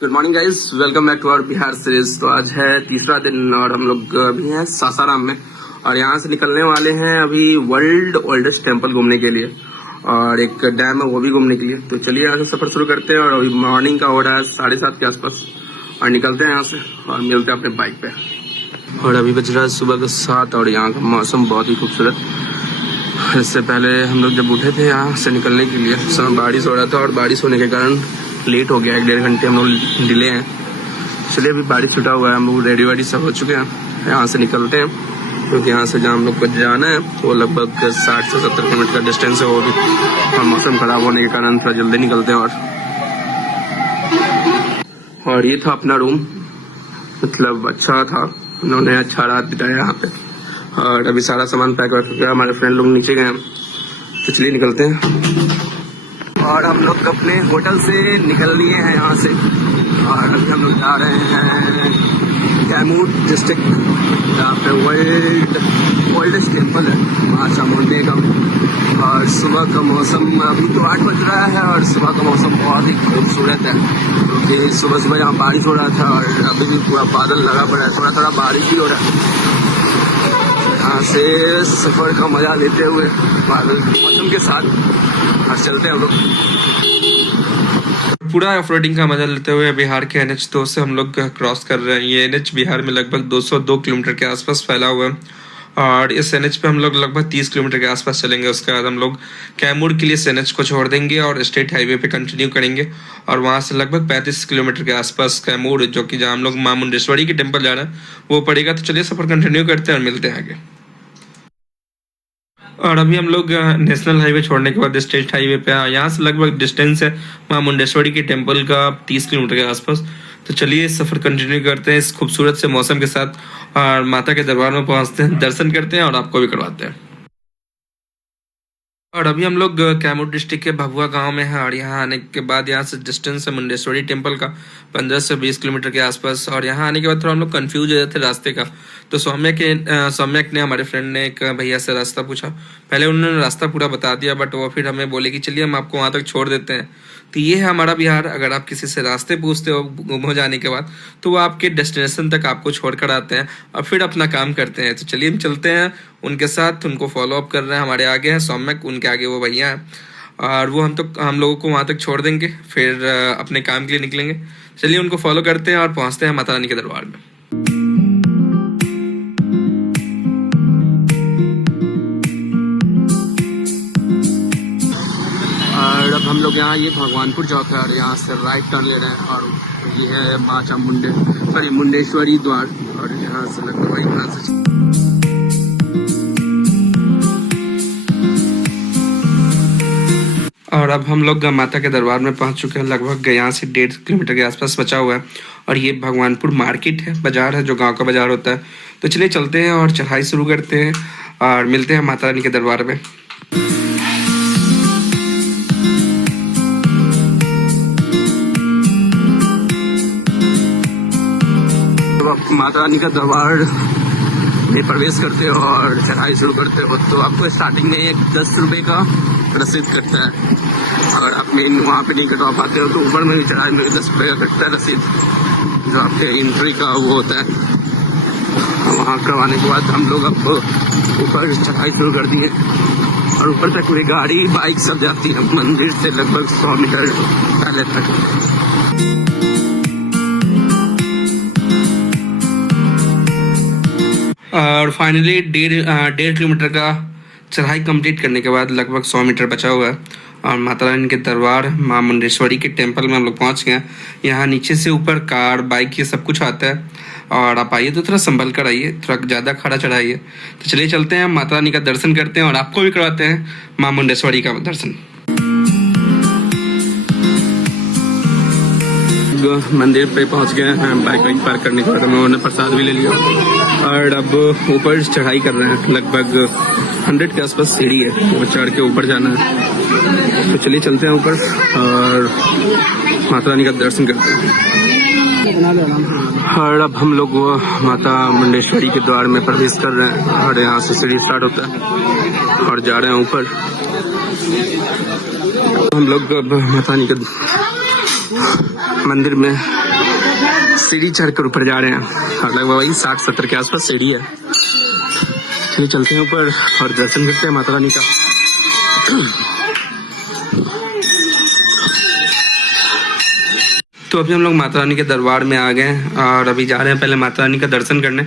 Good morning guys, welcome back to our Bihar series. तो आज है तीसरा दिन और हम लोग अभी हैं सासाराम में और यहाँ से निकलने वाले हैं अभी वर्ल्ड ओल्डेस्ट टेम्पल घूमने के लिए और एक डैम है वो भी घूमने के लिए। तो चलिए यहाँ से सफर शुरू करते हैं और अभी मॉर्निंग का हो रहा है 7:30 के आसपास और निकलते हैं यहाँ से और मिलते हैं अपने बाइक पे। और अभी बज रहा है सुबह के 7 और यहाँ का मौसम बहुत ही खूबसूरत। इससे पहले हम लोग जब उठे थे यहाँ से निकलने के लिए समय बारिश हो रहा था और बारिश होने के कारण लेट हो गया, 1-1.5 घंटे हम लोग डिले हैं। चलिए अभी बारिश छुटा हुआ है, हम लोग रेडी वेडी सब हो चुके हैं, यहाँ से निकलते हैं क्योंकि यहाँ से जहाँ हम लोग को जाना है वो लगभग 60 से 70 किलोमीटर का डिस्टेंस है वो भी, और मौसम खराब होने के कारण थोड़ा जल्दी निकलते हैं। और ये था अपना रूम, मतलब अच्छा था, उन्होंने अच्छा रात बिताया यहाँ पे। और अभी सारा सामान पैक कर चुका है, हमारे फ्रेंड लोग नीचे गए हैं, तो चलिए निकलते हैं। और हम लोग अपने होटल से निकल लिए हैं यहाँ से और अभी हम लोग जा रहे हैं कैमूर डिस्ट्रिक्ट, जहाँ पे ओल्डेस्ट टेम्पल है माँ चामुंडे का। और सुबह का मौसम अभी तो 8 बज रहा है और सुबह का मौसम बहुत ही खूबसूरत है क्योंकि सुबह सुबह यहाँ बारिश हो रहा था और अभी भी पूरा बादल लगा पड़ा है, थोड़ा थोड़ा बारिश भी हो रहा है। यहाँ से सफर का मजा लेते हुए बादल मौसम के साथ आज चलते हैं हम लोग। पूरा ऑफरोडिंग का मजा लेते हुए बिहार के NH2 से हम लोग क्रॉस कर रहे हैं। ये NH बिहार में लगभग 202 किलोमीटर के आसपास फैला हुआ है और इस NH पे हम लोग लगभग 30 किलोमीटर के आसपास चलेंगे। उसके बाद हम लोग कैमूर के लिए इस NH को छोड़ देंगे और स्टेट हाईवे पे कंटिन्यू करेंगे और वहाँ से लगभग 35 किलोमीटर के आसपास कैमूर, जो कि जहाँ हम लोग माँ मुंडेश्वरी के टेम्पल जा रहे हैं, वो पड़ेगा। तो चलिए सफर कंटिन्यू करते हैं और मिलते हैं आगे। और अभी हम लोग नेशनल हाईवे छोड़ने के बाद स्टेट हाईवे पे आए। यहाँ से लगभग डिस्टेंस है माँ मुंडेश्वरी के टेम्पल का 30 किलोमीटर के आसपास। तो चलिए सफ़र कंटिन्यू करते हैं इस खूबसूरत से मौसम के साथ और माता के दरबार में पहुँचते हैं, दर्शन करते हैं और आपको भी करवाते हैं। और अभी हम लोग कैमूर डिस्ट्रिक्ट के भभुआ गांव में हैं और यहाँ आने के बाद यहाँ से डिस्टेंस है मुंडेश्वरी टेम्पल का 15 से 20 किलोमीटर के आसपास। और यहाँ आने के बाद थोड़ा हम लोग कंफ्यूज हो गए थे रास्ते का, तो सौम्यक ने हमारे फ्रेंड ने एक भैया से रास्ता पूछा। पहले उन्होंने रास्ता पूरा बता दिया बट वो फिर हमें बोले कि चलिए हम आपको वहाँ तक छोड़ देते हैं। तो ये है हमारा बिहार, अगर आप किसी से रास्ते पूछते हो गुम हो जाने के बाद तो वो आपके डेस्टिनेशन तक आपको छोड़ कर आते हैं और फिर अपना काम करते हैं। तो चलिए हम चलते हैं उनके साथ, उनको फॉलो अप कर रहे हैं। हमारे आगे हैं सौम्यक, उनके आगे वो भैया हैं और वो हम लोगों को वहाँ तक छोड़ देंगे, फिर अपने काम के लिए निकलेंगे। चलिए उनको फॉलो करते हैं और पहुँचते हैं माता रानी के दरबार में। और अब हम लोग यहाँ ये भगवानपुर चौक है और यहाँ से राइट टर्न ले रहे हैं और ये है माँ मुंडेश्वरी द्वार और यहाँ से लगभग वही यहाँ से। और अब हम लोग माता के दरबार में पहुंच चुके हैं, लगभग यहाँ से 1.5 किलोमीटर के आसपास बचा हुआ है। और ये भगवानपुर मार्केट है, बाजार है, जो गांव का बाजार होता है। तो चलिए चलते हैं और चढ़ाई शुरू करते हैं और मिलते हैं माता रानी के दरबार में। माता रानी का दरबार में प्रवेश करते हो और चढ़ाई शुरू करते हो तो आपको स्टार्टिंग में एक 10 रुपये का रसीद कटता है। अगर आप मेन वहाँ पे नहीं कटवा पाते हो तो ऊपर में भी चढ़ाई में 10 रुपये का कटता है रसीद, जो आपके एंट्री का वो होता है। वहाँ करवाने के बाद हम लोग अब ऊपर चढ़ाई शुरू कर दिए और ऊपर तक कोई गाड़ी बाइक सब जाती है मंदिर से लगभग 100 मीटर पहले तक। और फाइनली 1.5 किलोमीटर का चढ़ाई कंप्लीट करने के बाद लगभग 100 मीटर बचा हुआ है और माता रानी के दरबार माँ मुंडेश्वरी के टेम्पल में हम लोग पहुँच गए हैं। यहाँ नीचे से ऊपर कार बाइक ये सब कुछ आता है और आप आइए तो थोड़ा संभल कर आइए, थोड़ा ज़्यादा खड़ा चढ़ाइए। तो चलिए चलते हैं, माता रानी का दर्शन करते हैं और आपको भी करवाते हैं माँ मुंडेश्वरी का दर्शन। मंदिर पे पहुंच गए हैं, बाइक पार्क करने के बाद हम लोगों ने प्रसाद भी ले लिया और अब ऊपर चढ़ाई कर रहे हैं। लगभग 100 के आसपास सीढ़ी है, वो चढ़ के ऊपर जाना है। तो चलिए चलते हैं ऊपर और माता रानी का दर्शन करते हैं। और अब हम लोग वो माता मुंडेश्वरी के द्वार में प्रवेश कर रहे हैं और यहाँ से सीढ़ी स्टार्ट होता है और जा रहे हैं ऊपर। हम लोग अब माता रानी के मंदिर में सीढ़ी चढ़कर ऊपर जा रहे हैं और लगभग वही 60-70 के आसपास सीढ़ी है। चलिए चलते हैं ऊपर और दर्शन करते हैं माता रानी का। तो अभी हम लोग माता रानी के दरबार में आ गए हैं और अभी जा रहे हैं पहले माता रानी का दर्शन करने।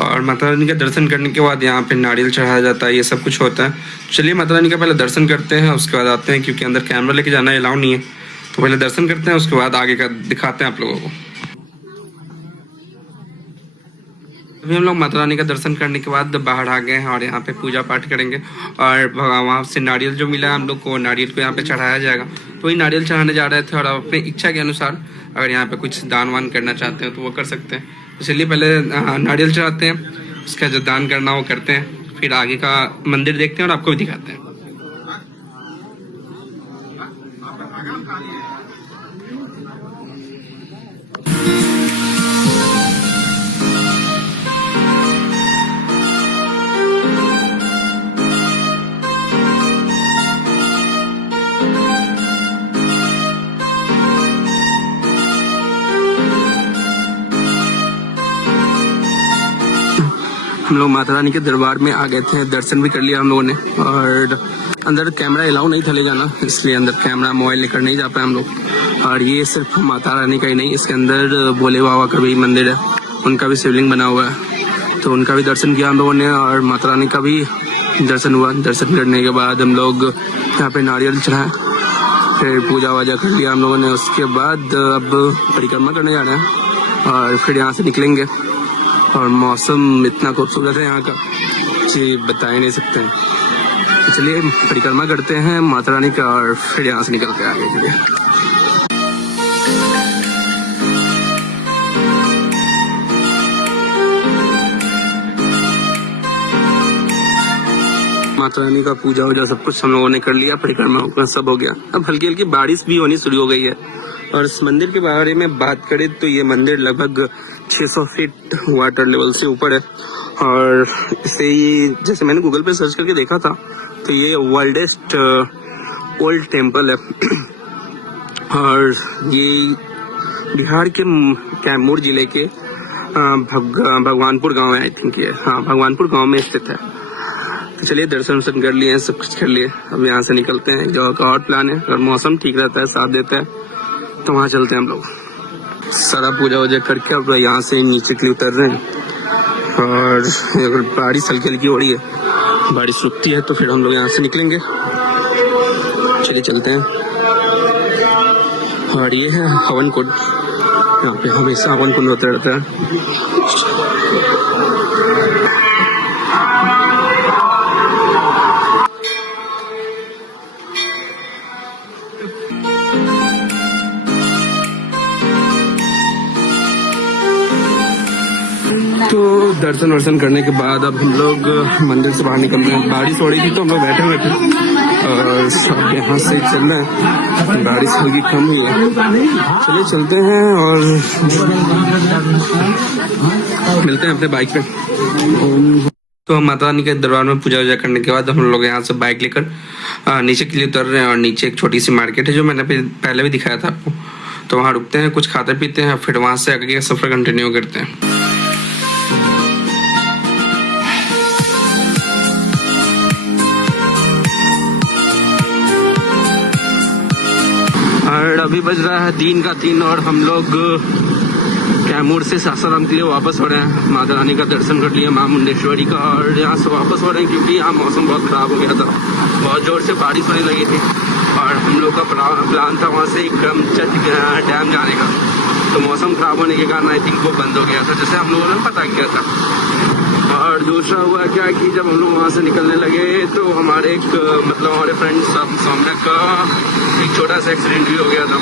और माता रानी का दर्शन करने के बाद यहाँ पे नारियल चढ़ाया जाता है, ये सब कुछ होता है। चलिए माता रानी का पहले दर्शन करते हैं, उसके बाद आते हैं, क्योंकि अंदर कैमरा लेके जाना अलाउ नहीं है। तो पहले दर्शन करते हैं, उसके बाद आगे का दिखाते हैं आप लोगों को। अभी हम लोग माता रानी का दर्शन करने के बाद बाहर आ गए हैं और यहाँ पे पूजा पाठ करेंगे और वहाँ से नारियल जो मिला हम लोग को, नारियल को यहाँ पे चढ़ाया जाएगा। तो वही नारियल चढ़ाने जा रहे थे और आप अपनी इच्छा के अनुसार अगर यहाँ पे कुछ दान वान करना चाहते हैं तो वो कर सकते हैं। इसलिए पहले नारियल चढ़ाते हैं, उसका जो दान करना वो करते हैं, फिर आगे का मंदिर देखते हैं और आपको भी दिखाते हैं। हम लोग माता रानी के दरबार में आ गए थे, दर्शन भी कर लिया हम लोगों ने। और अंदर कैमरा अलाउ नहीं था ले जाना, इसलिए अंदर कैमरा मोबाइल लेकर नहीं जा पाए हम लोग। और ये सिर्फ माता रानी का ही नहीं, इसके अंदर भोले बाबा का भी मंदिर है, उनका भी शिवलिंग बना हुआ है, तो उनका भी दर्शन किया हम लोगों ने और माता रानी का भी दर्शन हुआ। दर्शन करने के बाद हम लोग यहाँ पे नारियल चढ़ाए, फिर पूजा वाजा कर लिया हम लोगों ने। उसके बाद अब परिक्रमा करने जा रहे हैं और फिर यहाँ से निकलेंगे। और मौसम इतना खूबसूरत है यहाँ का कि बता ही नहीं सकते हैं। तो चलिए परिक्रमा करते हैं माता रानी का और फिर यहाँ से निकलते हैं आगे के लिए। माता रानी का पूजा वूजा सब कुछ हम लोगों ने कर लिया, परिक्रमा सब हो गया। अब हल्की हल्की बारिश भी होनी शुरू हो गई है। और इस मंदिर के बारे में बात करें तो ये मंदिर लगभग 600 फीट वाटर लेवल से ऊपर है। और इसे ये जैसे मैंने गूगल पे सर्च करके देखा था तो ये वर्ल्डेस्ट ओल्ड टेम्पल है। और ये बिहार के कैमूर जिले के भगवानपुर गांव है, आई थिंक ये, हाँ भगवानपुर गांव में स्थित है। तो चलिए दर्शन वर्शन कर लिए हैं, सब कुछ कर लिए, अब यहाँ से निकलते हैं। जगह का और प्लान है, अगर मौसम ठीक रहता है, साथ देता है तो वहाँ चलते हैं हम लोग। सारा पूजा वूजा करके अब यहाँ से नीचे के लिए उतर रहे हैं। और अगर बारिश हल्की हल्की हो रही है, बारिश रुकती है तो फिर हम लोग यहाँ से निकलेंगे। चलिए चलते हैं। और ये है हवन कुंड, यहाँ पे हमेशा हवन कुंड होता रहता है। तो दर्शन वर्शन करने के बाद अब हम लोग मंदिर से बाहर निकल रहे हैं। बारिश हो रही थी तो हम लोग बैठे हुए थे और सब यहाँ से चल रहे हैं, बारिश हल्की कम हुई है। चलिए चलते हैं और मिलते हैं अपने बाइक पे। तो हम माता रानी के दरबार में पूजा वूजा करने के बाद हम लोग यहाँ से बाइक लेकर नीचे के लिए उतर रहे हैं। और नीचे एक छोटी सी मार्केट है जो मैंने पहले भी दिखाया था आपको, तो वहाँ रुकते हैं, कुछ खाते पीते हैं, फिर वहाँ से आगे का सफर कंटिन्यू करते हैं। और अभी बज रहा है दिन का 3 और हम लोग कैमूर से सासाराम के लिए वापस हो रहे हैं। माता रानी का दर्शन कर लिया, माँ मुंडेश्वरी का, और यहाँ से वापस हो रहे हैं क्योंकि यहाँ मौसम बहुत ख़राब हो गया था, बहुत ज़ोर से बारिश होने लगी थी। और हम लोग का प्लान था वहाँ से करमचट डैम जाने का, तो मौसम ख़राब होने के कारण आई थिंक वो बंद हो गया था, जैसे हम लोगों ने पता किया था। और दूसरा हुआ क्या कि जब हम लोग वहाँ से निकलने लगे तो हमारे एक हमारे फ्रेंड्स सौम्या का एक छोटा सा एक्सीडेंट भी हो गया था।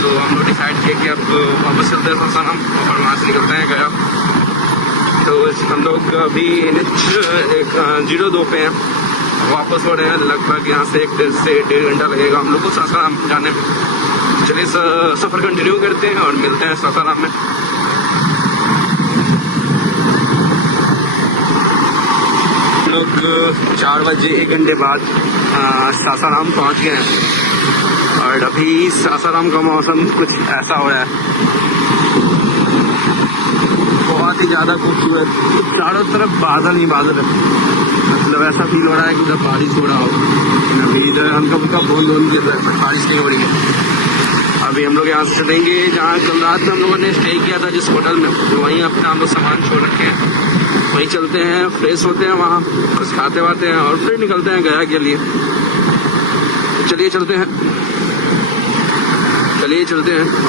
तो हम लोग डिसाइड किए कि अब वापस चलते हैं सासाराम और वहाँ से निकलते हैं गया। तो हम लोग अभी 02 पे हैं, वापस हो रहे हैं। लगभग यहाँ से 1 से 1.5 घंटा लगेगा हम लोग को सासाराम जाने में। चलिए सफर कंटिन्यू करते हैं और मिलते हैं सासाराम में। हम लोग 4 बजे 1 घंटे बाद सासाराम पहुंच गए हैं और अभी सासाराम का मौसम कुछ ऐसा हो रहा है, बहुत ही ज्यादा खूबसूरत। चारों तरफ बादल ही बादल है, मतलब ऐसा फील हो रहा है कि जब बारिश हो रहा हो। अभी इधर हल्का फुल्का बूंद गिर रहा है, बारिश नहीं हो रही है। अभी हम लोग यहाँ से चलेंगे जहाँ कल रात में हम लोगों ने स्टे किया था, जिस होटल में, तो वहीं अपना हम लोग सामान छोड़ रखे हैं। वहीं चलते हैं, फ्रेश होते हैं, वहाँ कुछ खाते वाते हैं और फिर निकलते हैं गया के लिए। तो चलिए चलते हैं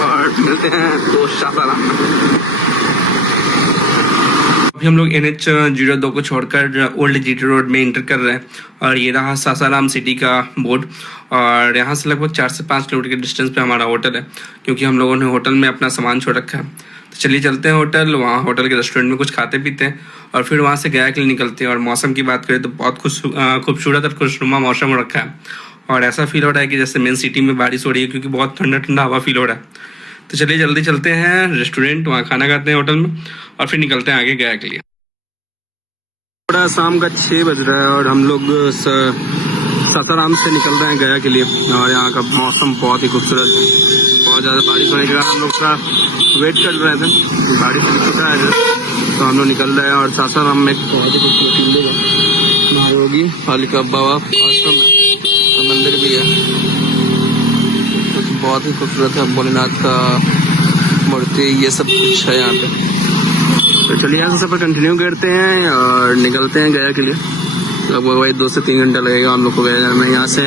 और मिलते हैं दोस्त सासाराम में। अभी हम लोग NH-02 को छोड़कर ओल्ड GT रोड में इंटर कर रहे हैं और ये रहा सासाराम सिटी का बोर्ड। और यहाँ से लगभग 4 से 5 किलोमीटर के डिस्टेंस पे हमारा होटल है, क्योंकि हम लोगों ने होटल में अपना सामान छोड़ रखा है। तो चलिए चलते हैं होटल, वहाँ होटल के रेस्टोरेंट में कुछ खाते पीते हैं और फिर वहाँ से गया के लिए निकलते हैं। और मौसम की बात करें तो बहुत खूबसूरत और खुशनुमा मौसम हो रखा है और ऐसा फील हो रहा है कि जैसे मेन सिटी में बारिश हो रही है, क्योंकि बहुत ठंडा ठंडा हवा फील हो रहा है। तो चलिए जल्दी चलते हैं रेस्टोरेंट, वहाँ खाना खाते हैं होटल में और फिर निकलते हैं आगे गया के लिए। थोड़ा शाम का 6 बज रहा है और हम लोग सासाराम से निकल रहे हैं गया के लिए। और यहाँ का मौसम बहुत ही खूबसूरत है, बहुत ज़्यादा बारिश होने के कारण हम लोग का वेट कर रहे थे, बारिश रुक चुका है तो हम लोग निकल रहे हैं। और सासाराम में एक बहुत ही खूबसूरत मंदिर है, महायोगी कालिका बाबा आश्रम का मंदिर भी है, तो बहुत ही खूबसूरत है। भोलेनाथ का मूर्ति, ये सब कुछ है यहाँ पे। तो चलिए यहाँ से सफर कंटिन्यू करते हैं और निकलते हैं गया के लिए। लगभग वही 2 से 3 घंटा लगेगा हम लोग को गया जाने में। यहाँ से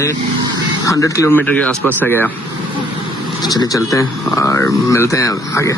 100 किलोमीटर के आसपास है गया। तो चलिए चलते हैं और मिलते हैं आगे।